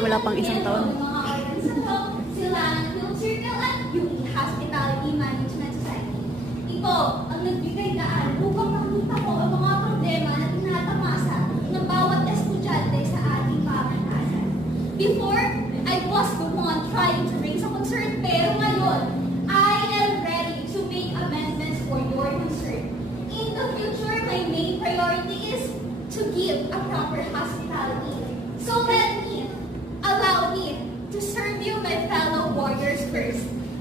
wala pang isang taon. Sila ang Film Circle at yung Hospitality Management Society. Ito ang nagbigay daan upang makita ko ang mga problema na tinatamasa ng bawat estudyante sa ating pamantasan. Before, I was the one trying to raise a concern, pero ngayon, I am ready to make amendments for your concern. In the future, my main priority is to give a proper hospitality. So allow me to serve you, my fellow warriors first.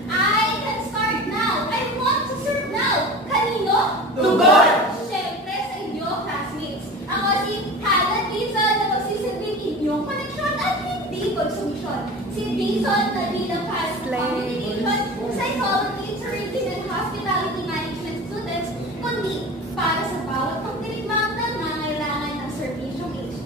I can start now. I want to serve now. Kanino? Tugon! Siyempre sa inyo, classmates. Ako si Hannah Dizon na magsisilbing inyong koneksyon at hindi konsumisyon. Si Dizon na bilang class communication, psychology, tourism, and hospitality management students, kundi para sa bawat pagdirigmang ng nangailangan ng serbisyong HP.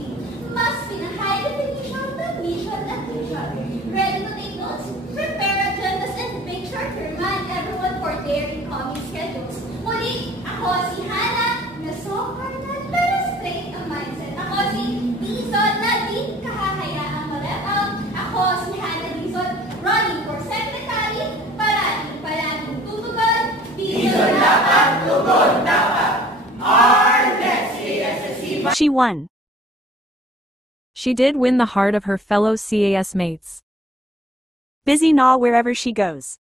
Mas pinahigh definition ng mission at vision. Ready to take notes? Prepare agendas and make sure to remind everyone for their incoming schedules. Muli, ako si Hannah, na so carnal pero straight ang mindset. Ako si Dizon na di kahahayaang ma-left. Ako si Hannah Dizon, running for secretary, palaging tutugon. Dizon dapat, tugon dapat. Our next CASSC. She won. She did win the heart of her fellow CAS mates. Busy na wherever she goes.